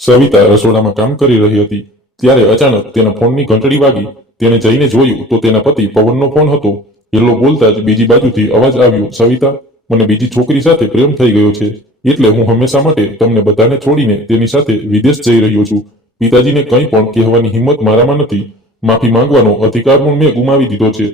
સવિતા રસોડામાં કામ કરી રહી હતી. ત્યારે અચાનક તેના ફોનની ઘંટડી વાગી. તેને જઈને જોયું તો તેના પતિ પવનનો ફોન હતો. હેલો બોલતા જ બીજી બાજુથી અવાજ આવ્યો, સવિતા, મને બીજી છોકરી સાથે પ્રેમ થઈ ગયો છે. એટલે હું હંમેશા માટે તમને બધાને છોડીને તેની સાથે વિદેશ જઈ રહ્યો છું. પિતાજીને કંઈ પણ કહેવાની હિંમત મારામાં નથી. માફી માંગવાનો અધિકાર પણ મેં ગુમાવી દીધો છે.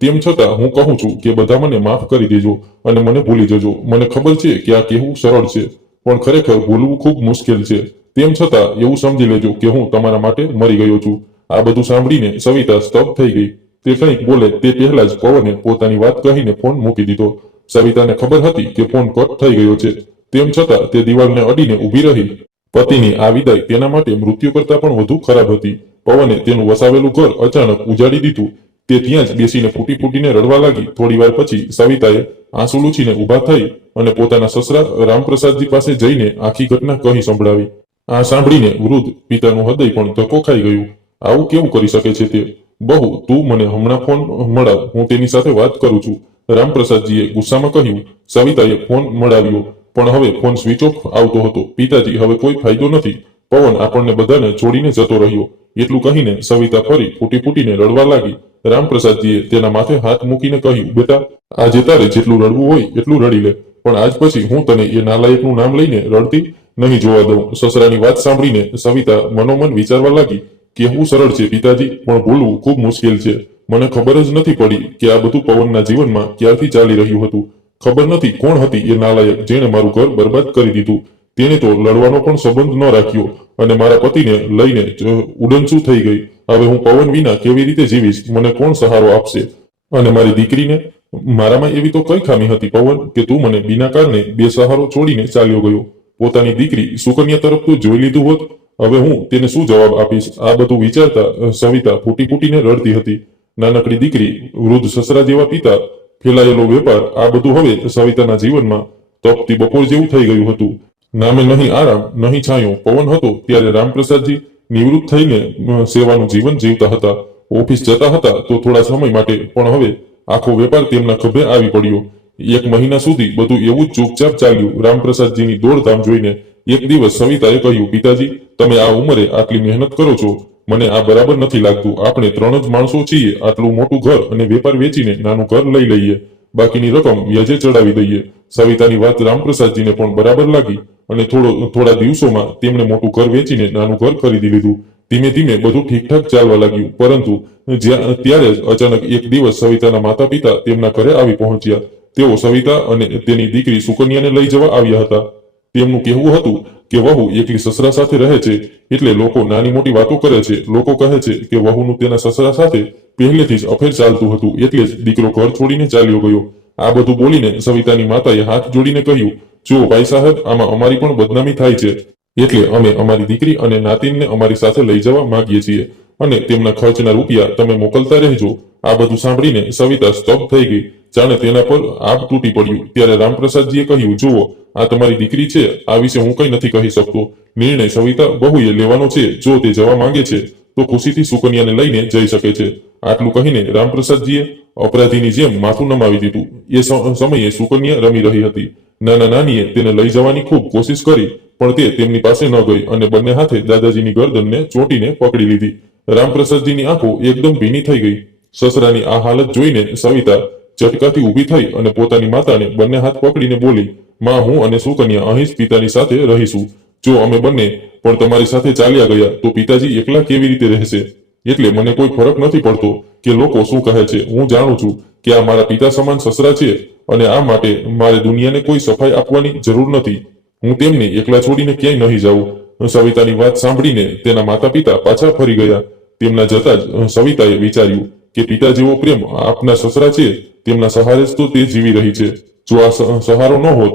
તેમ છતાં હું કહું છું કે બધા મને માફ કરી દેજો અને મને ભૂલી જજો. મને ખબર છે કે આ કહેવું સરળ છે, પણ ખરેખર ભૂલવું ખૂબ મુશ્કેલ છે. તેમ છતાં, એવું સમજી લેજો કે હું તમારા માટે મરી ગયો છું. આ બધું સાંભળીને સવિતા સ્તબ્ધ થઈ ગઈ. તે કંઈક બોલે, તે પહેલા જ પવને પોતાની વાત કહીને ફોન મૂકી દીધો. સવિતાને ખબર હતી કે ફોન કટ થઈ ગયો છે. તેમ છતાં, તે દિવાલને અડીને ઊભી રહી. પતિની આ વિદાય તેના માટે મૃત્યુ કરતા પણ વધુ ખરાબ હતી. પવને તેનું વસાવેલું ઘર અચાનક ઉજાડી દીધું. તે ત્યાં જ બેસીને ફૂટી ફૂટીને રડવા લાગી. થોડી વાર પછી સવિતાએ આંસુ લૂછીને ઊભા થઈ અને પોતાના સસરા રામપ્રસાદજી પાસે જઈને આખી ઘટના કહી સંભળાવી. આ સાંભળીને વૃદ્ધ પિતાનું હૃદય પણ ધક્કો ખાઈ ગયું. આવું કેવું કરી શકે છે તે? બહુ, તું મને હમણાં ફોન મળાવ. હું તેની સાથે વાત કરું છું. રામપ્રસાદજીએ ગુસ્સામાં કહ્યું, સવિતાએ ફોન મળાવ્યો, પણ હવે ફોન સ્વિચ ઓફ આવતો હતો. પિતાજી, હવે કોઈ ફાયદો નથી. પવન આપણને બધાને છોડીને જતો રહ્યો. એટલું કહીને સવિતા ફરી ફૂટી ફૂટીને રડવા લાગી. રામપ્રસાદજીએ તેના માથે હાથ મૂકીને કહ્યું, બેટા, આજે તારે જેટલું રડવું હોય એટલું રડી લે. પણ આજ પછી હું તને એ નાલાયકનું નામ લઈને રડતી નહીં જોવા દઉં. સસરાની વાત સાંભળીને સવિતા મનોમન વિચારવા લાગી કહેવું સરળ છે પિતાજી, પણ બોલવું ખૂબ મુશ્કેલ છે. મને ખબર જ નથી પડી કે આ બધું પવનના જીવનમાં ક્યારથી ચાલી રહ્યું હતું. ખબર નથી કોણ હતી એ નાલાયક જેણે મારું ઘર બરબાદ કરી દીધું. તેને તો લડવાનો પણ સંબંધ ન રાખ્યો અને મારા પતિને લઈને ઉડનચું થઈ ગઈ. હવે હું પવન વિના કેવી રીતે જીવીશ? મને કોણ સહારો આપશે? અને મારી દીકરીને? મારામાં એવી તો કઈ ખામી હતી પવન કે તું મને બીના કારણે બે સહારો છોડીને ચાલ્યો ગયો. પોતાની દીકરી સુકન્યા તરફ તો જોઈ લીધું હોત. હવે હું તેને શું જવાબ આપીશ? આ બધું વિચારતા સવિતા ફૂટી ફૂટીને રડતી હતી. નાનકડી દીકરી, વૃદ્ધ સસરા જેવા પિતા, ફેલાયેલો વેપાર, આ બધું હવે સવિતાના જીવનમાં તપતી બપોર જેવું થઈ ગયું હતું. નામે નહીં આરામ, નહીં છાંયો, પવન હતો ત્યારે રામપ્રસાદજી નિવૃત્ત થઈને સેવાનું જીવન જીવતા હતા. ઓફિસ જતા હતા તો થોડા સમય માટે પણ હવે આખો વેપાર તેમના ખભે આવી પડ્યો. એક મહિના સુધી બધું એવું ચૂપચાપ ચાલ્યું. રામપ્રસાદજીની દોડધામ જોઈને એક દિવસ સવિતાએ કહ્યું, પિતાજી, તમે આ ઉંમરે આટલી મહેનત કરો છો. મને આ બરાબર નથી લાગતું. આપણે ત્રણ જ માણસો છીએ. આટલું મોટું ઘર અને વેપાર વેચીને નાનું ઘર લઈ લઈએ. બાકીની રકમ વ્યાજે ચડાવી દઈએ. સવિતાની વાત રામપ્રસાદજીને પણ બરાબર લાગી અને થોડો, થોડા દિવસોમાં તેમણે મોટું ઘર વેચીને નાનું ઘર ખરીદી લીધું. ધીમે ધીમે બધું ઠીકઠાક ચાલવા લાગ્યું. પરંતુ ત્યારે જ અચાનક એક દિવસ સવિતાના માતા પિતા તેમના ઘરે આવી પહોંચ્યા. તેઓ સવિતા અને તેની દીકરી સુકન્યાને લઈ જવા આવ્યા હતા. તેમનું કહેવું હતું કે વહુ એકલી સસરા સાથે રહે છે એટલે લોકો નાની મોટી વાતો કરે છે. લોકો કહે છે કે વહુનું તેના સસરા સાથે પહેલેથી જ અફેર ચાલતું હતું એટલે જ દીકરો ઘર છોડીને ચાલ્યો ગયો. આ બધું બોલીને સવિતાની માતાએ હાથ જોડીને કહ્યું, જો ભાઈ સાહેબ, આમાં અમારી પણ બદનામી થાય છે. એટલે અમે અમારી દીકરી અને નાતીનને અમારી સાથે લઈ જવા માંગીએ છીએ અને તેમના ખર્ચના રૂપિયા તમે મોકલતા રહેજો. આ બધું સાંભળીને સવિતા સ્તબ્ધ થઈ ગઈ. જાણે તેના પર આગ તૂટી પડ્યું. ત્યારે રામપ્રસાદજીએ કહ્યું, જુઓ, આ તમારી દીકરી છે. આ વિશે હું કંઈ નથી કહી શકતો. નિર્ણય સવિતા બહુએ લેવાનો છે. જો તે જવા માંગે છે, તો ખુશીથી સુકન્યાને લઈને જઈ શકે છે. આટલું કહીને રામપ્રસાદજીએ અપરાધીની જેમ માથું નમાવી દીધું. એ સમયે સુકન્યા રમી રહી હતી. નાના નાનીએ તેને લઈ જવાની ખૂબ કોશિશ કરી, પણ તે તેમની પાસે ન ગઈ અને બંને હાથે દાદાજીની ગરદનને ચોંટીને પકડી લીધી. રામપ્રસાદજીની આંખો એકદમ ભીની થઈ ગઈ. સસરાની આ હાલત જોઈને સવિતા ઝટકાથી ઊભી થઈ અને પોતાની માતાને બંને હાથ પકડીને બોલી, માં, હું અને સુકન્યા અહીં જ પિતાની સાથે રહીશું. જો અમે બંને પણ તમારી સાથે ચાલ્યા ગયા, તો પિતાજી એકલા કેવી રીતે રહેશે? એટલે મને કોઈ ફરક નથી પડતો કે લોકો શું કહે છે. હું જાણું છું કે આ મારા પિતા સમાન સસરા છે અને આ માટે મારે દુનિયાને કોઈ સફાઈ આપવાની જરૂર નથી. હું તેમને એકલા છોડીને ક્યાંય નહીં જાઉં. સવિતાની વાત સાંભળીને તેના માતા પિતા પાછા ફરી ગયા. તેમના જતા જ સવિતાએ વિચાર્યું કે પિતા જેવો પ્રેમ આપના સસરા છે તેમના સહારે જ તો તે જીવી રહી છે. જો આ સહારો ન હોત,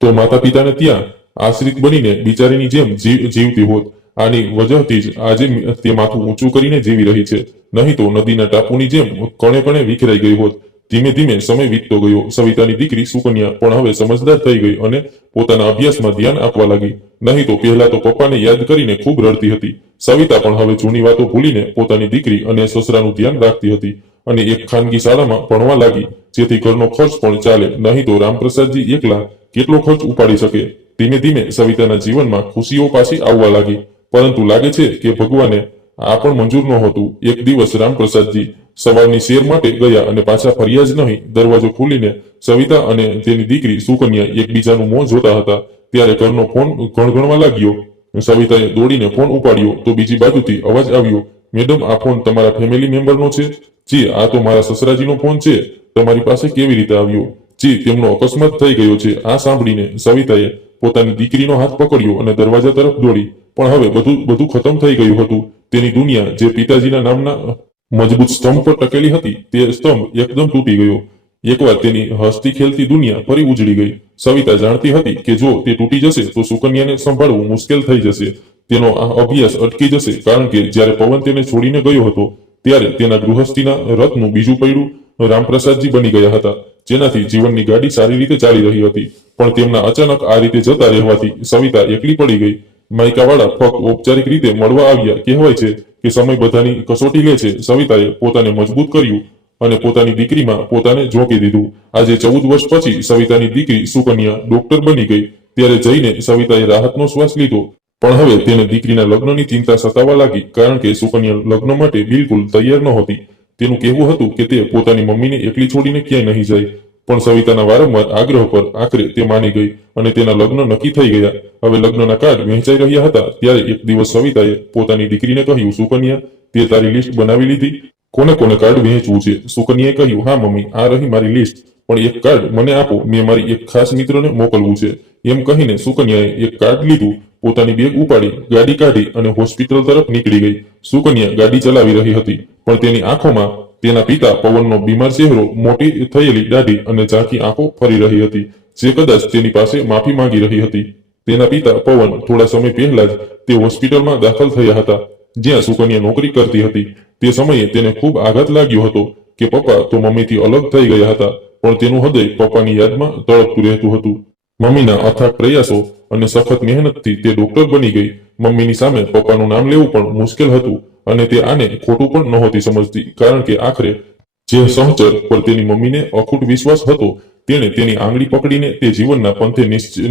તો માતા પિતાને ત્યાં આશ્રિત બનીને બિચારીની જેમ જીવતી હોત. આની વજહથી જ આજે તે માથું ઊંચું કરીને જીવી રહી છે. નહીં તો નદીના ટાપુની જેમ કણે કણે વિખેરાઈ ગઈ હોત. ધીમે ધીમે સમય વીતતો ગયો. સવિતાની દીકરી સુકન્યા પણ હવે સમજદાર થઈ ગઈ અને પોતાના અભ્યાસમાં ધ્યાન આપવા લાગી. નહીં તો પહેલા તો પપ્પાને યાદ કરીને ખૂબ રડતી હતી. સવિતા પણ હવે જૂની વાતો ભૂલીને પોતાની દીકરી અને સસરાનું ધ્યાન રાખતી હતી. અને એક ખાનગી શાળામાં ભણવા લાગી, જેથી ઘરનો ખર્ચ પણ ચાલે. નહીં તો રામપ્રસાદજી એકલા કેટલો ખર્ચ ઉપાડી શકે? ધીમે ધીમે સવિતાના જીવનમાં ખુશીઓ પાછી આવવા લાગી. પરંતુ લાગે છે કે ભગવાને આ પણ મંજૂર નહોતું. એક દિવસ રામપ્રસાદજી સવારની શેર માટે ગયા અને પાછા ફર્યા જ નહીં. દરવાજો ખોલીને સવિતા અને તેની દીકરી સુકન્યા એકબીજાનું મોં જોતા હતા. ત્યારે ઘરનો ફોન ગણગણવા લાગ્યો. સવિતાએ દોડીને ફોન ઉપાડ્યો તો બીજી બાજુથી અવાજ આવ્યો, મેડમ, આ ફોન તમારા ફેમિલી મેમ્બરનો છે? જી, આ તો મારા સસરાજીનો ફોન છે. તમારી પાસે કેવી રીતે આવ્યો? જી, તેમનો અકસ્માત થઈ ગયો છે. આ સાંભળીને સવિતાએ પોતાની દીકરીનો હાથ પકડ્યો અને દરવાજા તરફ દોડી. પણ હવે બધું બધું ખતમ થઈ ગયું હતું. તેની દુનિયા જે પિતાજીના નામના મજબૂત સ્તંભ પર ટકેલી હતી, તે સ્તંભ એકદમ તૂટી ગયો. એકવાર તેની હસતી ખેલતી દુનિયા ફરી ઉજળી ગઈ. સવિતા જાણતી હતી કે જો તે તૂટી જશે, તો સુકન્યાને સંભાળવું મુશ્કેલ થઈ જશે. તેનો આ અભ્યાસ અટકી જશે, કારણ કે જ્યારે પવન તેને છોડીને ગયો હતો ત્યારે તેના ગૃહસ્થીના રથનું બીજું પૈડું રામપ્રસાદજી બની ગયા હતા. જેનાથી જીવનની ગાડી સારી રીતે ચાલી રહી હતી. પણ તેમના અચાનક આ રીતે જતા રહેવાથી સવિતા એકલી પડી ગઈ. માયકાવાળા ફક્ત ઔપચારિક રીતે મળવા આવ્યા. કહેવાય છે કે સમય બધાની કસોટી લે છે. સવિતાએ પોતાને મજબૂત કર્યું અને પોતાની દીકરીમાં પોતાને ઝોંકી દીધું. આજે ચૌદ વર્ષ પછી સવિતાની દીકરી સુકન્યા ડોક્ટર બની ગઈ. ત્યારે જઈને સવિતાએ રાહતનો શ્વાસ લીધો. પણ હવે તેને દીકરીના લગ્નની ચિંતા સતાવા લાગી કારણ કે સુકન્યા લગ્ન માટે બિલકુલ તૈયાર નહોતી. તેનું કહેવું હતું કે તે પોતાની મમ્મીને એકલી છોડીને ક્યાંય નહીં જાય. પણ સવિતાના વારંવાર આગ્રહ પર આખરે તે માની ગઈ અને તેના લગ્ન નક્કી થઈ ગયા. હવે લગ્નના કાર્ડ વહેંચાઈ રહ્યા હતા ત્યારે એક દિવસ સવિતાએ પોતાની દીકરીને કહ્યું, સુકન્યા, તે તારી લિસ્ટ બનાવી લીધી. કોને કોને કાર્ડ વહેંચવું છે? સુકન્યાએ કહ્યું, હા, મમ્મી, આ રહી મારી લિસ્ટ. પણ એક કાર્ડ મને આપો. મેં મારી એક ખાસ મિત્રને મોકલવું છે. એમ કહીને સુકન્યાએ એક કાર્ડ લીધું. પોતાની બેગ ઉપાડી, ગાડી કાઢી અને હોસ્પિટલ તરફ નીકળી ગઈ. સુકન્યા ગાડી ચલાવી રહી હતી, પણ તેની આંખોમાં તેના પિતા પવનનો બીમાર ચહેરો, મોટી થયેલી દાઢી અને ઝાંખી આંખો ફરી રહી હતી, જે કદાચ તેની પાસે માફી માંગી રહી હતી. તેના પિતા પવન થોડા સમય પહેલા જ તે હોસ્પિટલમાં દાખલ થયા હતા, જ્યાં સુકન્યા નોકરી કરતી હતી. તે સમયે તેને ખૂબ આઘાત લાગ્યો હતો કે પપ્પા તો મમ્મીથી અલગ થઈ ગયા હતા. પણ તેનું હૃદય પપ્પાની યાદમાં તળપતું રહેતું હતું. મમ્મીના અથાગ પ્રયાસો અને સખત મહેનતથી તે ડોક્ટર બની ગઈ. મમ્મીની સામે પપ્પાનું નામ લેવું પણ મુશ્કેલ હતું અને તે આને ખોટું પણ નહોતી સમજતી, કારણ કે આખરે જે સહચર પર તેની મમ્મીને અખૂટ વિશ્વાસ હતો, તેણે તેની આંગળી પકડીને તે જીવનના પંથે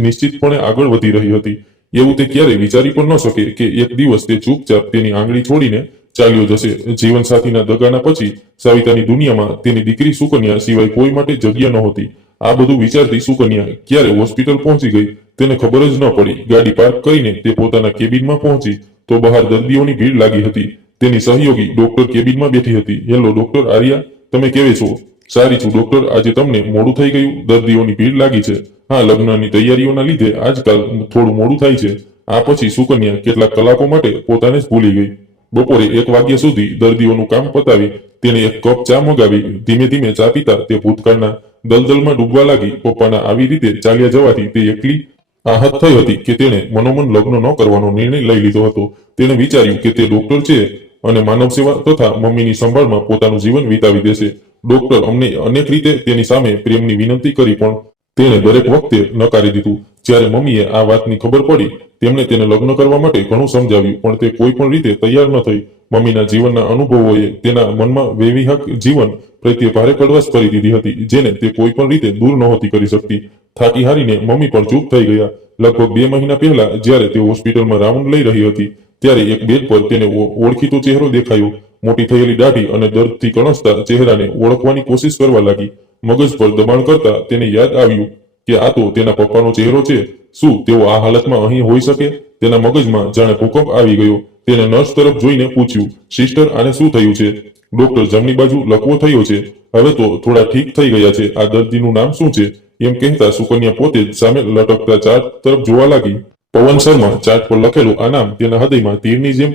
નિશ્ચિતપણે આગળ વધી રહી હતી. એવું તે ક્યારેય વિચારી પણ ન શકે કે એક દિવસ તે ચૂપચાપ તેની આંગળી છોડીને ચાલ્યો જશે. જીવનસાથીના દગાના પછી સવિતાની દુનિયામાં તેની દીકરી સુકન્યા સિવાય કોઈ માટે જગ્યા નહોતી. આ બધું વિચારતી સુકન્યા ક્યારે હોસ્પિટલ પહોંચી ગઈ તેને ખબર જ ન પડી. ગાડી પાર્ક કરીને તે પોતાના કેબિનમાં પહોંચી તો બહાર દર્દીઓની ભીડ લાગી હતી. તેની સહયોગી ડોક્ટર કેબિનમાં બેઠી હતી. હેલો, ડોક્ટર આર્યા, તમે કેવે છો? સારી છું, ડોક્ટર. આજે તમને મોડું થઈ ગયું. દર્દીઓની ભીડ લાગી છે. હા, લગ્નની તૈયારીઓના લીધે આજકાલ થોડું મોડું થાય છે. આ પછી સુકન્યા કેટલાક કલાકો માટે પોતાને જ ભૂલી ગઈ. બપોરે એક વાગ્યા સુધી દર્દીઓનું કામ પતાવી તેણે એક કપ ચા મગાવી. ધીમે ધીમે ચા પીતા તે ભૂતકાળના દલદલમાં ડૂબવા લાગી. પપ્પાના આવી રીતે ચાલ્યા જવાથી તે એકલી આહત થઈ હતી કે તેણે મનોમન લગ્ન ન કરવાનો નિર્ણય લઈ લીધો હતો. તેણે વિચાર્યું કે તે ડોક્ટર છે અને માનવ સેવા તથા મમ્મીની સંભાળમાં પોતાનું જીવન વિતાવી દેશે. ડોક્ટર અમને અનેક રીતે તેની સામે પ્રેમની વિનંતી કરી પણ તેણે દરેક વખતે નકારી દીધું. જ્યારે મમ્મીએ આ વાતની ખબર પડી, તેમણે તેને લગ્ન કરવા માટે ઘણું સમજાવ્યું, પણ તે કોઈ પણ રીતે તૈયાર ન થઈ. મમ્મીના જીવનના અનુભવોએ તેના મનમાં વૈવિહક જીવન પ્રત્યે ભારે કડવાશ કરી દીધી હતી, જેને તે કોઈ પણ રીતે દૂર નહોતી કરી શકતી. થાકી હારીને મમ્મી પણ ચૂપ થઈ ગયા. લગભગ બે મહિના પહેલા, જ્યારે તે હોસ્પિટલમાં રાઉન્ડ લઈ રહી હતી, ત્યારે એક બેડ પર તેને ઓળખીતો ચહેરો દેખાયો. મોટી થયેલી દાઢી અને દર્દથી કણસતા ચહેરાને ઓળખવાની કોશિશ કરવા લાગી. મગજ પર દબાણ કરતા તેને યાદ આવ્યું કે આ તો તેના પપ્પાનો ચહેરો છે. શું તેઓ આ હાલતમાં અહીં હોઈ શકે? તેના મગજમાં જાણે ભૂકંપ આવી ગયો. તેને નર્સ તરફ જોઈને પૂછ્યું, સિસ્ટર, આને શું થયું છે? ડોક્ટર જમણી બાજુ લકવો થયો છે. હવે તો થોડા ઠીક થઈ ગયા છે. આ દર્દીનું નામ શું છે? એમ કહેતા સુકન્યા પોતે જ સામે લટકતા ચાર્ટ તરફ જોવા લાગી. પવન શર્મા ચાર્ટ પર લખેલું આ નામ તેના હૃદયમાં તીરની જેમ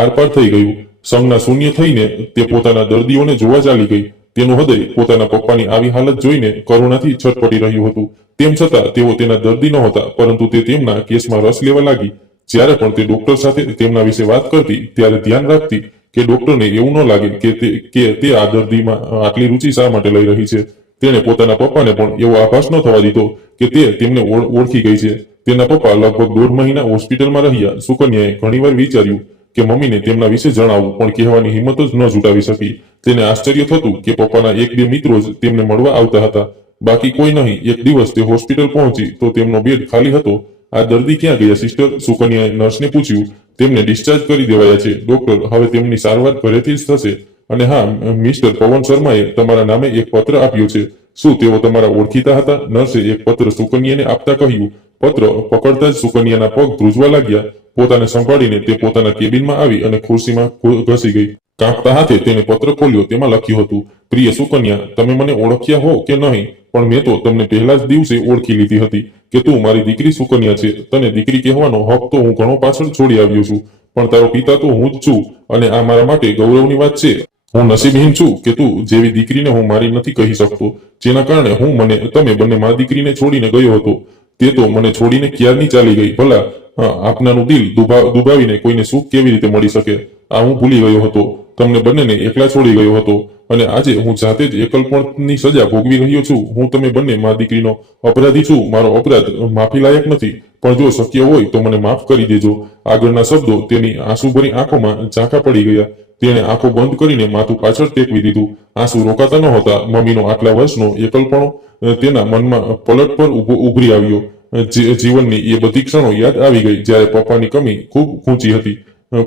આરપાર થઈ ગયું. સંજ્ઞા શૂન્ય થઈને તે પોતાના દર્દીઓને જોવા ચાલી ગઈ. તેનું હૃદય પોતાના પપ્પાની આવી હાલત જોઈને કરુણાથી છટપટી રહ્યું હતું. તેમ છતાં તેઓ તેના દર્દી નહોતા, પરંતુ તે તેમના કેસમાં રસ લેવા લાગી. જ્યારે પણ તે ડોક્ટર સાથે તેમના વિશે વાત કરતી, ત્યારે ધ્યાન રાખતી કે ડોક્ટરને એવું ન લાગે કે તે કે તે આ દર્દીમાં આટલી રુચિ શા માટે લઈ રહી છે. તેણે પોતાના પપ્પાને પણ એવો આભાસ ન થવા દીધો કે તે તેમને ઓળખી ગઈ છે. તેના પપ્પા લગભગ દોઢ મહિના હોસ્પિટલમાં રહ્યા. સુકન્યાએ ઘણીવાર વિચાર્યું કે મમ્મીને તેમના વિશે જણાવવું પણ કહેવાની હિંમત જ ન જુટાવી શકી. તેને આશ્ચર્ય થતું કે પપ્પાના એક બે મિત્રો જ તેમને મળવા આવતા હતા. બાકી કોઈ નહીં, એક દિવસ તે હોસ્પિટલ પહોંચી તો તેમનો બેડ ખાલી હતો. આ દર્દી ક્યાં ગયા, સિસ્ટર? સુકન્યાએ નર્સને પૂછ્યું. તેમને ડિસ્ચાર્જ કરી દેવાયા છે. ડોક્ટર, હવે તેમની સારવાર ઘરેથી જ થશે. અને હા મિસ્ટર પવન શર્માએ તમારા નામે એક પત્ર આપ્યો છે. શું તેઓ તમારા ઓળખીતા હતા? નર્સે એક પત્ર સુકન્યાને આપતા કહ્યું. પત્ર પકડતા જ સુકન્યાના પગ ધ્રુજવા લાગ્યા. પોતાને સંભાળીને તે પોતાના કેબિનમાં આવી અને ખુરશીમાં ઘસી ગઈ. કાંપતા હાથે તેને પત્ર ખોલ્યો, તેમાં લખ્યું હતું, પ્રિય સુકન્યા, તમે મને ઓળખ્યા હો કે નહીં? પણ મેં તો તમને પહેલા જ દિવસે ઓળખી લીધી હતી કે તું મારી દીકરી સુકન્યા છે. તને દીકરી કહેવાનો હક તો હું ઘણો પાછળ છોડી આવ્યો છું. પણ તારો પિતા તો હું જ છું અને આ મારા માટે ગૌરવની વાત છે. હું નસીબહીન છું કે તું જેવી દીકરીને હું મારી નથી કહી શકતો, જેના કારણે હું મને તમે બંને મા દીકરીને છોડીને ગયો હતો. તે તો મને છોડીને ક્યારની ચાલી ગઈ? ભલા આપનાનું દિલ દુભાવીને કોઈને સુખ કેવી રીતે મળી શકે? આ હું ભૂલી ગયો હતો. તમને બંનેને એકલા છોડી ગયો હતો. અને આજે હું જાતે જ એકલપણની સજા ભોગવી રહ્યો છું. હું તમે બંને મા દીકરીનો અપરાધી છું. મારો અપરાધ માફી લાયક નથી. પણ જો શક્ય હોય તો મને માફ કરી દેજો. આગળના શબ્દો તેની આંસુભરી આંખોમાં ઝાંખા પડી ગયા. તેણે આંખો બંધ કરીને માથું પાછળ ટેકવી દીધું. આંસુ રોકાતા નહોતા. મમ્મીનો આટલા વર્ષનો એકલપણો તેના મનમાં પલટ પર ઉભરી આવ્યો. જીવનની એ બધી ક્ષણો યાદ આવી ગઈ જ્યારે પપ્પાની કમી ખૂબ ઊંચી હતી.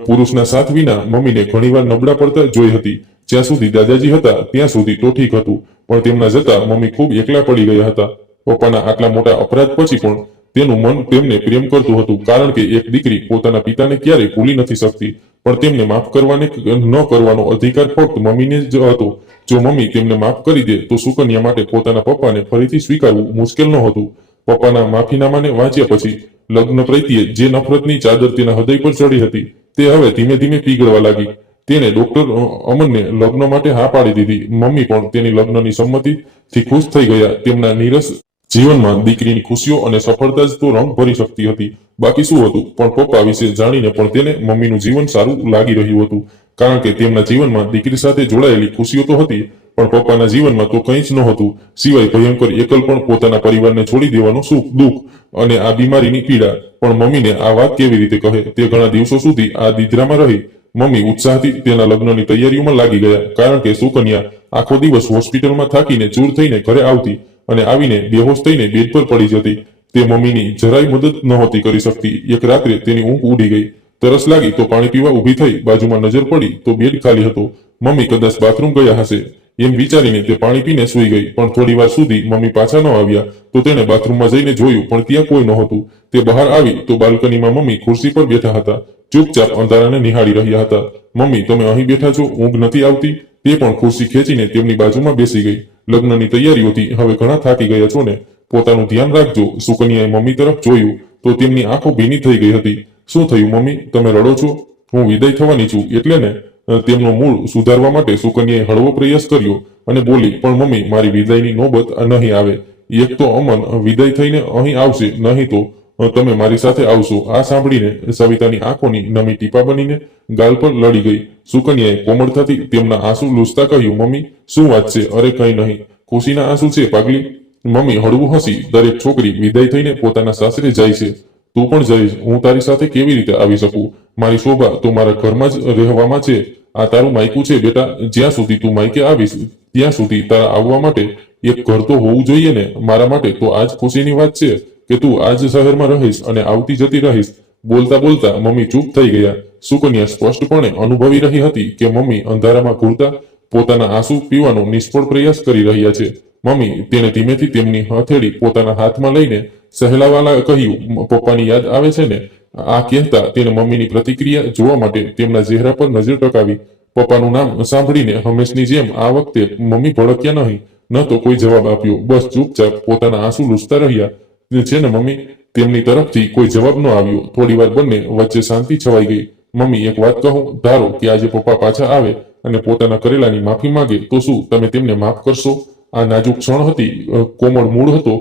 પુરુષના સાથ વિના મમ્મીને ઘણીવાર નબળા પડતા જોઈ હતી. જ્યાં સુધી દાદાજી હતા, ત્યાં સુધી તો ઠીક હતું. પણ તેમના જતા મમ્મી ખૂબ એકલા પડી ગયા હતા. પપ્પાના આટલા મોટા અપરાધ પછી પણ તેનું મન તેમને પ્રેમ કરતું હતું, કારણ કે એક દીકરી પોતાના પિતાને ક્યારેય ભૂલી નથી શકતી. પણ તેમને માફ કરવાને ન કરવાનો અધિકાર ફક્ત મમ્મીને જ હતો. જો મમ્મી તેમને માફ કરી દે, તો સુકન્યા માટે પોતાના પપ્પાને ફરીથી સ્વીકારવું મુશ્કેલ નહોતું પપ્પાના માફીનામાને વાંચ્યા પછી લગ્ન પ્રત્યે જે નફરતની ચાદર તેના હૃદય પર ચડી હતી, તે હવે ધીમે ધીમે પીગળવા લાગી. તેને ડોક્ટર અમનને લગ્ન માટે હા પાડી દીધી. મમ્મી પણ તેની લગ્નની સંમતિથી ખુશ થઈ ગયા. તેમના નીરસ જીવનમાં દીકરીની ખુશીઓ અને સફળતા જ તો રંગ ભરી શકતી હતી. બાકી શું હતું? પણ પપ્પા વિશે જાણીને પણ તેને મમ્મીનું જીવન સારું લાગી રહ્યું હતું. કારણ કે તેમના જીવનમાં દીકરી સાથે જોડાયેલી ખુશીઓ તો હતી પણ પપ્પાના જીવનમાં તો કંઈ જ નહોતું. સિવાય ભયંકર એકલ પણ પોતાના પરિવારને છોડી દેવાનું સુખ, દુઃખ અને આ બીમારીની પીડા. પણ મમ્મીને આ વાત કેવી રીતે કહે? તે ઘણા દિવસો સુધી આ દીધરામાં રહી. મમ્મી ઉત્સાહથી તેના લગ્નની તૈયારીઓમાં લાગી ગયા, કારણ કે સુકન્યા આખો દિવસ હોસ્પિટલમાં થાકીને ચૂર થઈને ઘરે આવતી અને આવીને બેહોશ થઈને બેડ પર પડી જતી. તે મમ્મીની જરાય મદદ નહોતી કરી શકતી. એક રાત્રે તેની ઊંઘ ઉડી ગઈ. તરસ લાગી તો પાણી પીવા ઊભી થઈ, બાજુમાં નજર પડી તો બેડ ખાલી હતો. મમ્મી કદાચ બાથરૂમ ગયા હશે. એમ વિચારીને તે પાણી પીને સૂઈ ગઈ. પણ થોડી વાર સુધી મમ્મી પાછા ન આવ્યા તો તેણે બાથરૂમમાં જઈને જોયું, પણ ત્યાં કોઈ નહોતું. તે બહાર આવી તો બાલ્કનીમાં મમ્મી ખુરશી પર બેઠા હતા. ચૂપચાપ અંધારાને નિહાળી રહ્યા હતા. મમ્મી, તમે અહીં બેઠા છો? ઊંઘ નથી આવતી? તે પણ ખુરશી ખેંચીને તેમની બાજુમાં બેસી ગઈ. લગ્નની તૈયારીઓથી હવે ઘણા થાકી ગયા છો ને? પોતાનું ધ્યાન રાખજો. સુકન્યાએ મમ્મી તરફ જોયું તો તેમની આંખો ભીની થઈ ગઈ હતી. શું થયું મમ્મી? તમે રડો છો? હું વિદાય થવાની છું, એટલે ને? તેમનું મૂળ સુધારવા માટે સુકન્યાએ હળવો પ્રયાસ કર્યો અને બોલી, પણ મમ્મી, મારી વિદાયની નોબત નહીં આવે. એક તો અમન વિદાય થઈને અહીં આવશે, નહીં તો તમે મારી સાથે આવશો. આ સાંભળીને સવિતાની આંખોની નમી ટીપા બનીને ગાલ પર લડી ગઈ. સુકન્યાએ કોમળતાથી તેમના આંસુ લૂસતા કહ્યું, મમ્મી, શું વાત છે? અરે, કંઈ નહીં. ખુશીના આંસુ છે, પાગલી. મમ્મી હળવું હસી, દરેક છોકરી વિદાય થઈને પોતાના સાસરે જાય છે. તું પણ જઈશ, હું તારી સાથે કેવી રીતે આવી શકું? મારી શોભા, તો મારા ઘરમાં જ રહેવામાં છે. આ તારું માયકું છે, બેટા. જ્યાં સુધી તું માયકે આવીશ, ત્યાં સુધી તારા આવવા માટે એક ઘર તો હોવું જોઈએ ને. મારા માટે તો આજ ખુશીની વાત છે કે તું આજ શહેરમાં રહીશ અને આવતી જતી રહીશ. બોલતા બોલતા મમ્મી ચૂપ થઈ ગયા. સુકન્યા સ્પષ્ટપણે અનુભવી રહી હતી કે મમ્મી અંધારામાં ઘૂરતા પોતાના આંસુ પીવાનો નિષ્ફળ પ્રયાસ કરી રહ્યા છે. મમ્મી તેણે ધીમેથી તેમની હથેળી પોતાના હાથમાં લઈને સહેલાવાલા કહ્યું પપ્પાની યાદ આવે છે ને? આ કહેતા તેને મમ્મીની પ્રતિક્રિયા જોવા માટે તેમના ચહેરા પર નજર ટકાવી. પપ્પાનું નામ સાંભળીને હંમેશની જેમ આ વખતે મમ્મી ભડક્યા નહીં, ન તો કોઈ જવાબ આપ્યો. બસ ચૂપચાપ પોતાના આંસુ લૂસતા રહ્યા. છે ને મમ્મી, તેમની તરફથી કોઈ જવાબ ન આવ્યો. થોડીવાર બંને વચ્ચે શાંતિ છવાઈ ગઈ. મમ્મી, એક વાત કહું? ધારો કે આજે પપ્પા પાછા આવે અને પોતાના કરેલાની માફી માંગે, તો શું તમે તેમને માફ કરશો? આ નાજુક ક્ષણ હતી કોમળ મૂળ હતો.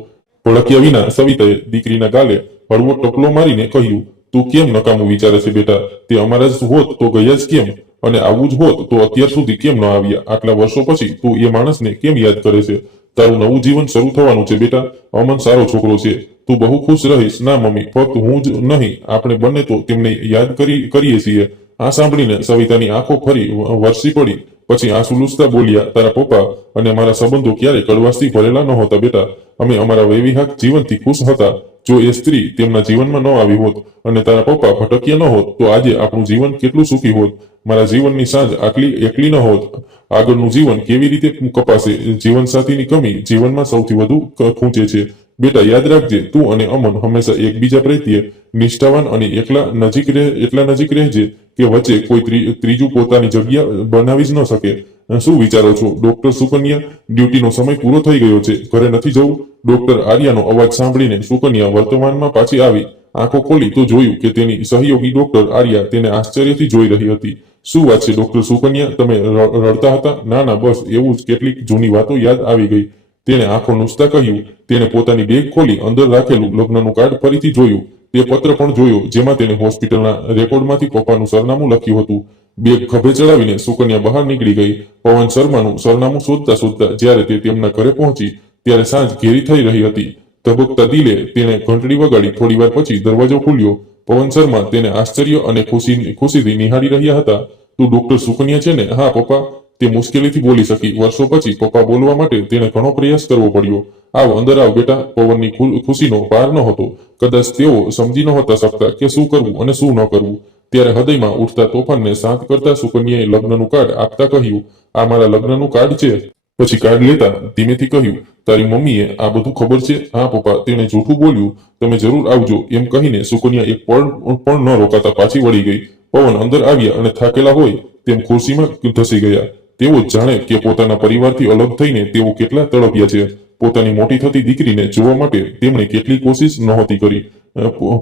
ભડક્યા વિના સવિતાએ દીકરીના ગાલે હળવો ટપલો મારીને કહ્યું, તું કેમ નકામું વિચારે છે બેટા? તે અમારા જ હોત તો ગયા જ કેમ? અને આવું જ હોત તો અત્યાર સુધી કેમ ન આવ્યા? આટલા વર્ષો પછી તું એ માણસને કેમ યાદ કરે છે? તારું નવું જીવન શરૂ થવાનું છે બેટા. અમન સારો છોકરો છે. તું બહુ ખુશ રહીશ. ના, મમ્મી, ફક્ત હું જ નહીં. આપણે બંને તો તેમને યાદ કરી, કરીએ છીએ. આ સાંભળીને સવિતાની આંખો ફરી વરસી પડી. પછી આંસુ લૂસતા બોલ્યા, તારા પપ્પા અને મારા સંબંધો ક્યારે કડવાશથી ભરેલા નહોતા બેટા. અમે અમારા વૈવાહિક જીવનથી ખુશ હતા. જો એ સ્ત્રી તેમના જીવનમાં ન આવી હોત અને તારા પપ્પા ભટક્યા ન હોત, તો આજે આપણું જીવન કેટલું સુખી હોત. મારા જીવનની સાંજ આટલી એકલી ન હોત. આગળનું જીવન કેવી રીતે કપાશે? જીવનસાથીની કમી જીવનમાં સૌથી વધુ ખૂંચે છે. બેટા, યાદ રાખજે, તું અને અમન હંમેશા એકબીજા પ્રત્યે નિષ્ઠાવાન અને એકલા નજીક રહે એટલા નજીક રહેજે. કે વચ્ચે કોઈ ત્રીજું પોતાની જગ્યા બનાવી જ ન શકે. શું વિચારો છો? ડોક્ટર સુકન્યા, ડ્યુટીનો સમય પૂરો થઈ ગયો છે. ઘરે નથી જવું. ડોક્ટર આર્યાનો અવાજ સાંભળીને સુકન્યા વર્તમાનમાં પાછી આવી. આંખો ખોલી તો જોયું કે તેની સહયોગી ડોક્ટર આર્યા તેને આશ્ચર્યથી જોઈ રહી હતી. શું વાત છે, ડોક્ટર સુકન્યા? તમે રડતા હતા? ના ના, બસ એવું જ કેટલીક જૂની વાતો યાદ આવી ગઈ. તેણે આંખો નુસતા કહ્યું. તેણે પોતાની બેગ ખોલી અંદર રાખેલું લગ્નનું કાર્ડ ફરીથી જોયું. તે પત્ર પણ જોયો, જેમાં તેને હોસ્પિટલના રેકોર્ડમાંથી પપ્પાનું સરનામું લખ્યું હતું. બેગ ખભે ચડાવીને સુકન્યા બહાર નીકળી ગઈ. પવન શર્માનું સરનામું શોધતા શોધતા જ્યારે તે તેમના ઘરે પહોંચી, ત્યારે સાંજ ઘેરી થઈ રહી હતી. ધબકતા દિલે તેણે ઘંટડી વગાડી થોડી વાર પછી દરવાજો ખુલ્યો. પવન શર્મા તેને આશ્ચર્ય અને ખુશી ખુશીથી નિહાળી રહ્યા હતા. તું ડોક્ટર સુકન્યા છે ને? હા, પપ્પા. તે મુશ્કેલીથી બોલી શકી. વર્ષો પછી પપ્પા બોલવા માટે તેણે ઘણો પ્રયાસ કરવો પડ્યો. આવ, અંદર આવ બેટા. પવનની ખુશીનો પાર ન હતો. કદાચ તેઓ સમજી નહોતા શકતા કે શું કરવું અને શું ન કરવું. ત્યારે હૃદયમાં ઉઠતા તોફાનને શાંત કરતા સુકન્યાએ લગ્નનું કાર્ડ આપતા કહ્યું, આ મારા લગ્નનું કાર્ડ છે. પછી કાર્ડ લેતા ધીમેથી કહ્યું, તારી મમ્મીએ આ બધું ખબર છે? હા, પપ્પા. તેણે જૂઠું બોલ્યું, તમે જરૂર આવજો. એમ કહીને સુકન્યા એક પળ, પણ ન રોકાતા પાછી વળી ગઈ. પવન અંદર આવ્યા અને થાકેલા હોય તેમ ખુરશીમાં ધસી ગયા. તેઓ જાણે કે પોતાના પરિવારથી અલગ થઈને તેઓ કેટલા તડપ્યા છે. પોતાની મોટી થતી દીકરીને જોવા માટે તેમણે કેટલી કોશિશ નહોતી કરી.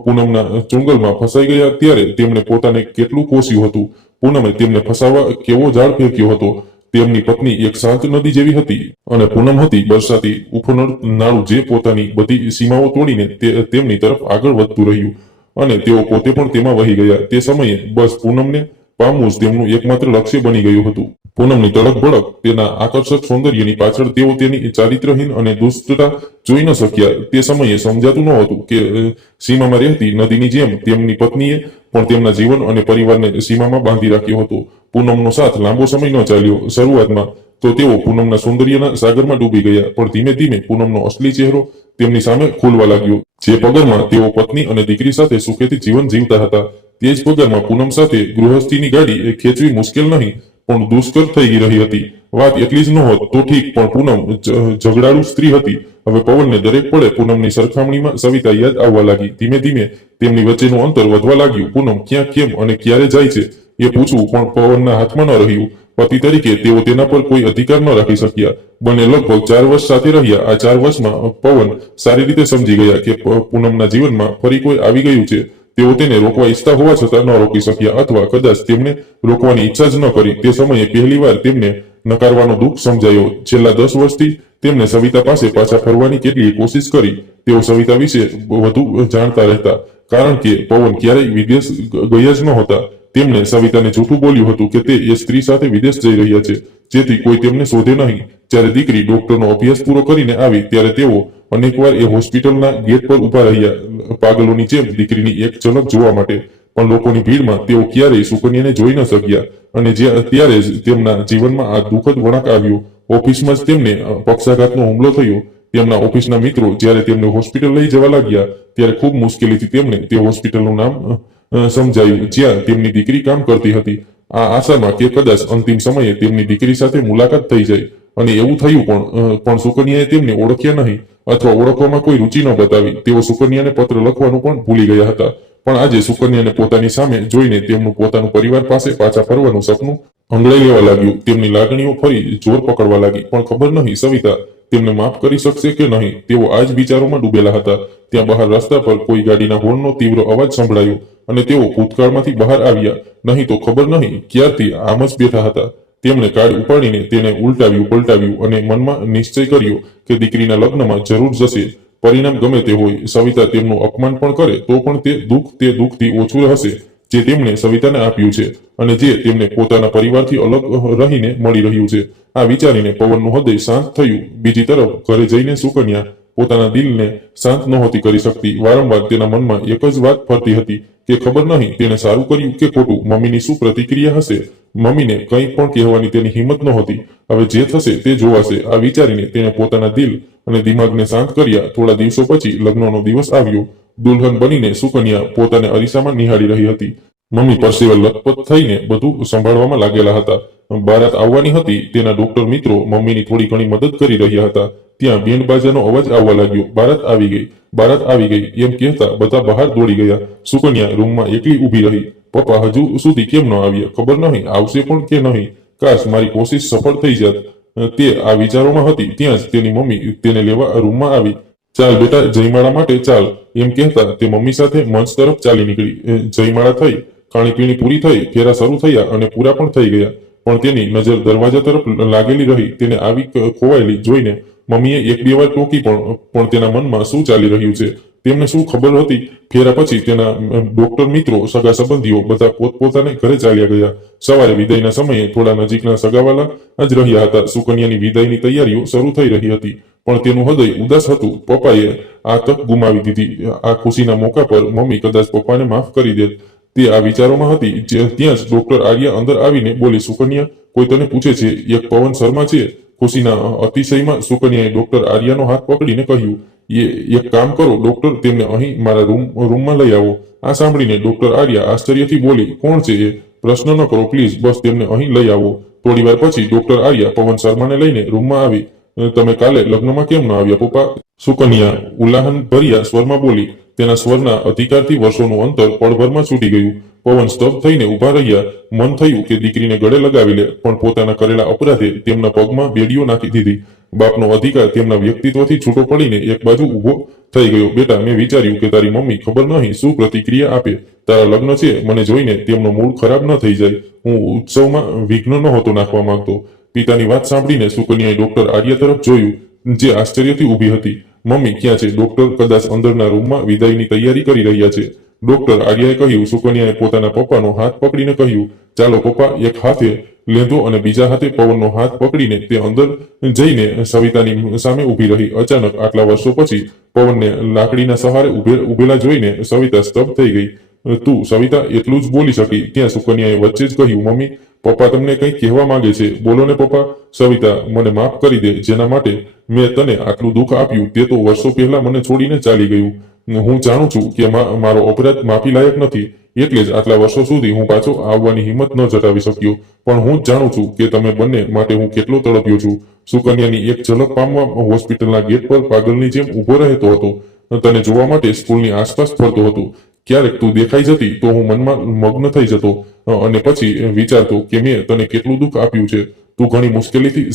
પૂનમના ચુંગલમાં ફસાઈ ગયા ત્યારે તેમણે પોતાને કેટલું કોસ્યું હતું. પૂનમે તેમને ફસાવા કેવો જાળ ફેંક્યો હતો. તેમની પત્ની એક શાંત નદી જેવી હતી અને પૂનમ હતી બરસાતી ઉફનળ નાળું જે પોતાની બધી સીમાઓ તોડીને તેમની તરફ આગળ વધતું રહ્યું. અને તેઓ પોતે પણ તેમાં વહી ગયા. તે સમયે બસ પૂનમને પામવું તેમનું એકમાત્ર લક્ષ્ય બની ગયું હતું. પૂનમની તડક ભડક તેના આકર્ષક સૌંદર્યની પાછળ તેઓ તેની ચારિત્રહીન અને દુષ્ટતા જોઈ ન શક્યા. તે સમયે સમજાતું ન હતું કે સીમામાં રહેતી નદીની જેમ તેમની પત્નીએ પણ તેમના જીવન અને પરિવારને સીમામાં બાંધી રાખ્યો હતો. પૂનમનો સાથ લાંબો સમય ન ચાલ્યો. શરૂઆતમાં તો તેઓ પૂનમના સૌંદર્યના સાગરમાં ડૂબી ગયા, પણ ધીમે ધીમે પૂનમનો અસલી ચહેરો તેમની સામે ખુલવા લાગ્યો. જે પગરમાં તેઓ પત્ની અને દીકરી સાથે સુખેથી જીવન જીવતા હતા તે પૂનમ સાથે ગૃહસ્થીની ગાડી એ ખેંચવી મુશ્કેલ નહીં, પણ દુષ્કર થઈ રહી હતી. વાત એટલી જ નહોત તો ઠીક, પણ પૂનમ ઝઘડાળુ સ્ત્રી હતી. હવે પવનને દરેક પળે પૂનમની સરખામણીમાં સવિતા યાદ આવવા લાગી. ધીમે ધીમે તેમની વચ્ચેનું અંતર વધવા લાગ્યું. પૂનમ ક્યાં, કેમ અને ક્યારે જાય છે એ પૂછવું પણ પવનના હાથમાં ન રહ્યું. પતિ તરીકે તેઓ તેના પર કોઈ અધિકાર ન રાખી શક્યા. બંને લગભગ ચાર વર્ષ સાથે રહ્યા. આ ચાર વર્ષમાં પવન સારી રીતે સમજી ગયા કે પૂનમના જીવનમાં ફરી કોઈ આવી ગયું છે. તેઓ તેને રોકવા ઈચ્છતા હોવા છતાં ન રોકી શક્યા અથવા કદાચ તેમને રોકવાની ઈચ્છા જ ન કરી. તે સમયે પહેલીવાર તેમને નકારવાનો દુઃખ સમજાયો. છેલ્લા દસ વર્ષથી તેમને સવિતા પાસે પાછા ફરવાની કેટલીય કોશિશ કરી. તેઓ સવિતા વિશે વધુ જાણતા રહેતા. કારણ કે પવન ક્યારેય વિદેશ ગયા જ નહોતા. તેમણે સવિતાને જૂઠું બોલ્યું હતું કે તે એ સ્ત્રી સાથે વિદેશ જઈ રહ્યા છે. જેથી કોઈ તેમને શોધે નહીં. જ્યારે દીકરી ડોક્ટરનો અભ્યાસ પૂરો કરીને આવી. ત્યારે તેઓ અનેકવાર એ હોસ્પિટલના ગેટ પર ઊભા રહ્યા. પાગલોની જેમ દીકરીની એક ઝલક જોવા માટે. પણ લોકોની ભીડમાં તેઓ ક્યારેય સુકન્યાને જોઈ ન શક્યા. અને જે અત્યારે જ તેમના જીવનમાં આ દુઃખદ વળાંક આવ્યો. ઓફિસમાં જ તેમને પક્ષાઘાતનો હુમલો થયો. તેમના ઓફિસના મિત્રો જ્યારે તેમને હોસ્પિટલ લઈ જવા લાગ્યા, ત્યારે ખૂબ મુશ્કેલીથી તેમને તે હોસ્પિટલનું નામ સમજાયું, જ્યાં તેમની દીકરી કામ કરતી હતી. આ આશામાં કે કદાચ અંતિમ સમયે તેમની દીકરી સાથે મુલાકાત થઈ જાય. અને એવું થયું પણ પણ સુકન્યાએ તેમને ઓળખ્યા નહીં અથવા ઓળખવામાં કોઈ રુચિ ન બતાવી. તેઓ સુકન્યાને પત્ર લખવાનું પણ ભૂલી ગયા હતા. પણ આજે સુકન્યાને પોતાની સામે જોઈને તેમનું પોતાનું પરિવાર પાસે પાછા ફરવાનું સપનું અંગળાઈ લેવા લાગ્યું. તેમની લાગણીઓ ફરી જોર પકડવા લાગી. પણ ખબર નહીં, સવિતા, તેમને માફ કરી શકશે કે નહીં? તેઓ આ જ વિચારોમાં ડૂબેલા હતા. ત્યાં બહાર રસ્તા પર કોઈ ગાડીના હોર્નનો તીવ્ર અવાજ સંભળાયો અને તેઓ ભૂતકાળમાંથી બહાર આવ્યા. નહીં તો ખબર નહીં ક્યારથી આમ જ બેઠા હતા. તેમણે કાર્ડ ઉપાડીને તેને ઉલટાવ્યું, પલટાવ્યું અને મનમાં નિશ્ચય કર્યો કે દીકરીના લગ્નમાં જરૂર જશે. પરિણામ ગમે તે હોય, સવિતા તેમનું અપમાન પણ કરે, તો પણ તે દુઃખ તે દુઃખથી ઓછું હશે જે તેમણે સવિતાને આપ્યું છે અને જે તેમને પોતાના પરિવારથી અલગ રહીને મળી રહ્યું છે. આ વિચારીને પવનનું હૃદય શાંત થયું. બીજી તરફ ઘરે જઈને સુકન્યા પોતાના દિલને શાંત નહોતી કરી શકતી. વારંવાર તેના મનમાં એક જ વાત ફરતી હતી કે ખબર નહીં તેણે સારું કર્યું કે ખોટું. મમ્મીની શું પ્રતિક્રિયા હશે? મમ્મીને કંઈ પણ કહેવાની તેની હિંમત નહોતી. હવે જે થશે તે જોવાશે. આ વિચારીને તેણે પોતાના દિલ અને દિમાગને શાંત કર્યા. થોડા દિવસો પછી લગ્નનો દિવસ આવ્યો. દુલ્હન બનીને સુકન્યા પોતાને અરીસામાં નિહાળી રહી હતી. મમ્મી પરસેવા લથપથ થઈને બધું સંભાળવામાં લાગેલા હતા. બારાત આવવાની હતી. તેના ડોક્ટર મિત્રો મમ્મીની થોડી ઘણી મદદ કરી રહ્યા હતા. ત્યાં બેન્ડ બાજાનો અવાજ આવવા લાગ્યો. બારાત આવી ગઈ. બારાત આવી ગઈ. એમ કહેતા બધા બહાર દોડી ગયા. સુકન્યા રૂમમાં એકલી ઊભી રહી. પપ્પા હજુ સુધી કેમ ન આવ્યા? ખબર નહીં. આવશે પણ કે નહીં? કાશ મારી કોશિશ સફળ થઈ જાત. તે આ વિચારોમાં હતી. ત્યાં જ તેની મમ્મી તેને લેવા રૂમમાં આવી. ચાલ બેટા, જયમાળા માટે ચાલ. એમ કહેતા તે મમ્મી સાથે મંચ તરફ ચાલી નીકળી. જયમાળા થઈ. ખાણીપીણી પૂરી થઈ. ફેરા શરૂ થયા અને પૂરા પણ થઈ ગયા. પણ તેની નજર દરવાજા તરફ લાગેલી રહી. તેને આવી ખોવાયેલી જોઈને મમ્મીએ એક બે વાર ટોકી પણ પણ તેના મનમાં શું ચાલી રહ્યું છે? તેમને શું ખબર હતી? ફેરા પછી તેના ડોક્ટર મિત્રો, સગા સંબંધીઓ બધા પોતપોતાને ઘરે ચાલ્યા ગયા. સવારે વિદાયના સમયે થોડા નજીકના સગાવાલા જ રહ્યા હતા. સુકન્યાની વિદાયની તૈયારીઓ શરૂ થઈ રહી હતી. પણ તેનું હૃદય ઉદાસ હતું. પપ્પાએ આ તક ગુમાવી દીધી. આ ખુશીના મોકા પર મમ્મી કદાચ પપ્પાને માફ કરી દે. તે આ વિચારોમાં હતી. ત્યાં જ ડોક્ટર આર્યા અંદર આવીને બોલી, સુકન્યા, કોઈ તને પૂછે છે, એક પવન શર્મા છે? ખુશીના અતિશયમાં સુકન્યાએ ડોક્ટર આર્યાનો હાથ પકડીને કહ્યું એ એક કામ કરો, ડોક્ટર તેમને અહીં મારા રૂમ, રૂમમાં લઈ આવો. આ સાંભળીને ડોક્ટર આર્યા આશ્ચર્યથી બોલી, કોણ છે એ? પ્રશ્ન ન કરો, પ્લીઝ, બસ તેમને અહીં લઈ આવો. થોડી વાર પછી ડોક્ટર આર્યા પવન શર્માને લઈને રૂમમાં આવી. તમે કાલે લગ્નમાં કેમ ન આવ્યા, પપ્પા? સુકન્યા ઉલ્લાહન ભર્યા સ્વરમાં બોલી, તેના સ્વરના અધિકારથી વર્ષોનું અંતર પળભરમાં છૂટી ગયું. પવન સ્તબ્ધ થઈને ઊભા રહ્યા. મન થયું કે દીકરીને ગળે લગાવી લે, પણ પોતાના કરેલા અપરાધે તેમના પગમાં બેડીઓ નાખી દીધી. બાપનો અધિકાર તેમના વ્યક્તિત્વથી છૂટો પડીને એક બાજુ ઊભો થઈ ગયો. બેટા, મેં વિચાર્યું કે તારી મમ્મી ખબર નહીં શું પ્રતિક્રિયા આપે. તારા લગ્ન છે, મને જોઈને તેમનો મૂડ ખરાબ ન થઈ જાય. હું ઉત્સવમાં વિઘ્ન નહોતો નાખવા માંગતો. પિતાની વાત સાંભળીને સુકન્યાએ ડોક્ટર આર્ય તરફ જોયું, જે આશ્ચર્યથી ઊભી હતી. મમ્મી, ક્યાં છે? ડોક્ટર કદાચ અંદરના રૂમમાં વિદાયની તૈયારી કરી રહ્યા છે. ડોક્ટર આર્યાએ કહ્યું સુકન્યાએ પોતાના પપ્પાનો હાથ પકડીને કહ્યું ચાલો પપ્પા એક હાથે લેંધો અને બીજા હાથે પવનનો હાથ પકડીને તે અંદર જઈને સવિતાની સામે ઊભી રહી અચાનક આટલા વર્ષો પછી પવનને લાકડીના સહારે ઉભે ઉભેલા જોઈને સવિતા સ્તબ્ધ થઈ ગઈ તું સવિતા એટલું જ બોલી શકી ત્યાં સુકન્યાએ વચ્ચે જ કહ્યું મમ્મી પપ્પા તમને કંઈક કહેવા માંગે છે બોલો ને પપ્પા સવિતા મને માફ કરી દે જેના માટે મેં તને આટલું દુઃખ આપ્યું તે તો વર્ષો પહેલા મને છોડીને ચાલી ગયું હું જાણું છું કે મારો અપરાધ માફી લાયક નથી, એટલે જ આટલા વર્ષો સુધી હું પાછો આવવાની હિંમત ન જટાવી શક્યો. પણ હું જાણું છું કે તમે બંને માટે હું કેટલો તડપ્યો છું. સુકન્યાની એક ઝલક પામવા હોસ્પિટલના ગેટ પર પાગલની જેમ ઊભો રહેતો હતો તને જોવા માટે સ્કૂલની આસપાસ ફરતો હતો. ક્યારેક તું દેખાઈ જતી તો હું મનમાં મગ્ન થઈ જતો અને પછી વિચારતો કે મેં તને કેટલું દુઃખ આપ્યું છે. તું ઘણી મુશ્કેલીથી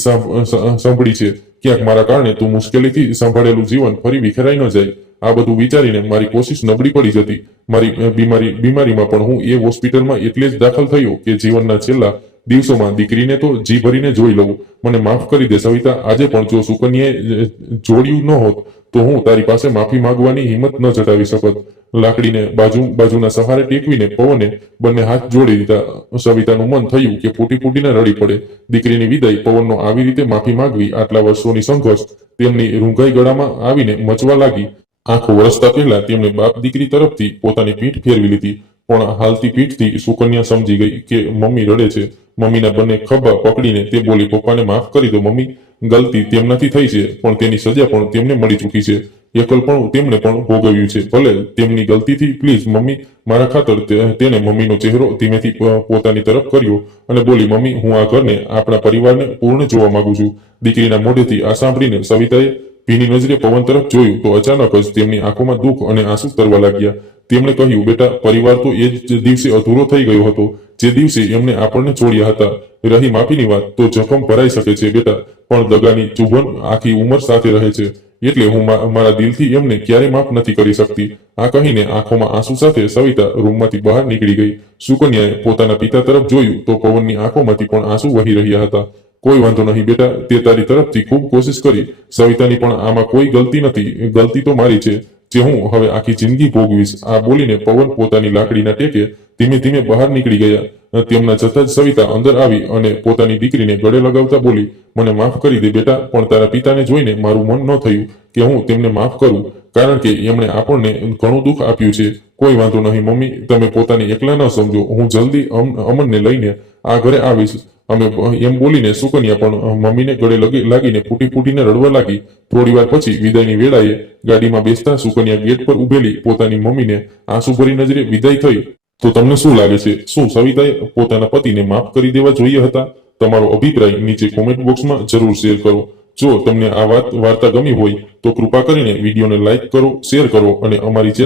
સાંભળી છે. ક્યાંક મારા કારણે તું મુશ્કેલીથી સંભાળેલું જીવન ફરી વિખેરાઈ ન જાય. આ બધું વિચારીને મારી કોશિશ નબળી પડી જતી. મારી બીમારી, બીમારીમાં પણ હું એ હોસ્પિટલમાં એટલે જ દાખલ થયો કે જીવનના છેલ્લા દિવસોમાં દીકરીને તો જી ભરીને જોઈ લઉં. મને માફ કરી દે સવિતા, આજે પણ જો સુકન્યાએ જોડ્યું ન હોત, તો હું તારી પાસે માફી માંગવાની હિંમત ન જટાવી શકત. લાકડીને બાજુ, બાજુના સહારે ટેકવીને પવને બંને હાથ જોડી દીધા. સવિતાનું મન થયું કે ફૂટી ફૂટીને રડી પડે. દીકરીની વિદાય પવનનો આવી રીતે માફી માંગવી આટલા વર્ષોની સંઘર્ષ તેમની રૂંઘાઈ ગળામાં આવીને મચવા લાગી. આંખો વરસતા પહેલા તેમણે બાપ દીકરી તરફથી પોતાની પીઠ ફેરવી લીધી. પણ હાલતી પીઠથી સુકન્યા સમજી ગઈ કે મમ્મી રડે છે. મમ્મીના બંને ખભા પકડીને તે બોલી, પપ્પાને માફ કરી દો મમ્મી. ગલતી તેમનાથી થઈ છે, પણ તેની સજા પણ તેમને મળી ચૂકી છે. એકલપણું તેમણે પણ ભોગવ્યું છે. ભલે તેમની ગલતીથી પ્લીઝ મમ્મી, મારા ખાતર તેને મમ્મીનો ચહેરો ધીમેથી પોતાની તરફ કર્યો અને બોલી, મમ્મી, હું આ ઘરને, આપણા પરિવારને પૂર્ણ જોવા માંગુ છું. દીકરીના મોઢેથી આ સાંભળીને સવિતાએ ભીની નજરે પવન તરફ જોયું તો અચાનક જ તેમની આંખોમાં દુઃખ અને આંસુ તરવા લાગ્યા. તેમણે કહ્યું, બેટા, પરિવાર તો એ જ દિવસે અધૂરો થઈ ગયો હતો. જે દિવસે એમને આપણને છોડ્યા હતા. રહી માફીની વાત તો જખમ ભરાઈ શકે છે, બેટા. પણ દગાની ચુભન આખી ઉંમર સાથે રહે છે. એટલે હું મારા દિલથી એમને ક્યારે માફ નથી કરી શકતી. આ કહીને આંખોમાં આંસુ સાથે સવિતા રૂમમાંથી બહાર નીકળી ગઈ. સુકન્યાએ પોતાના પિતા તરફ જોયું તો પવનની આંખોમાંથી પણ આંસુ વહી રહ્યા હતા. કોઈ વાંધો નહીં, બેટા, તે તારી તરફથી ખૂબ કોશિશ કરી. સવિતાની પણ આમાં કોઈ ગલતી નથી. ગલતી તો મારી છે, જે હું હવે આખી જિંદગી ભોગવીશ. આ બોલીને પવન પોતાની લાકડીના ટેકે ધીમે ધીમે બહાર નીકળી ગયા. તેમના જતા જ સવિતા અંદર આવી અને પોતાની દીકરીને ગળે લગાવતા બોલી, મને માફ કરી દે બેટા, પણ તારા પિતાને જોઈને મારું મન ન થયું કે હું તેમને માફ કરું. કારણ કે એમણે આપણને ઘણું દુઃખ આપ્યું છે. કોઈ વાંધો નહીં, મમ્મી, તમે પોતાની એકલા ન સમજો. હું જલ્દી અમ- અમનને લઈને આ ઘરે આવીશ. અમે એમ બોલીને સુકન્યા પણ મમ્મીને ગળે લાગીને ફૂટી ફૂટીને રડવા લાગી. થોડી વાર પછી વિદાયની વેળાએ ગાડીમાં બેસતા સુકન્યા ગેટ પર ઉભેલી પોતાની મમ્મીને આંસુભરી નજરે વિદાય થઈ. તો તમને શું લાગે છે? શું સવિતાએ પોતાના પતિને માફ કરી દેવા જોઈએ હતા? તમારો અભિપ્રાય નીચે કોમેન્ટ બોક્સમાં જરૂર શેર કરો. જો તમને આ વાત વાર્તા ગમી હોય, તો કૃપા કરીને વિડીયોને લાઈક કરો શેર કરો અને અમારી ચેનલ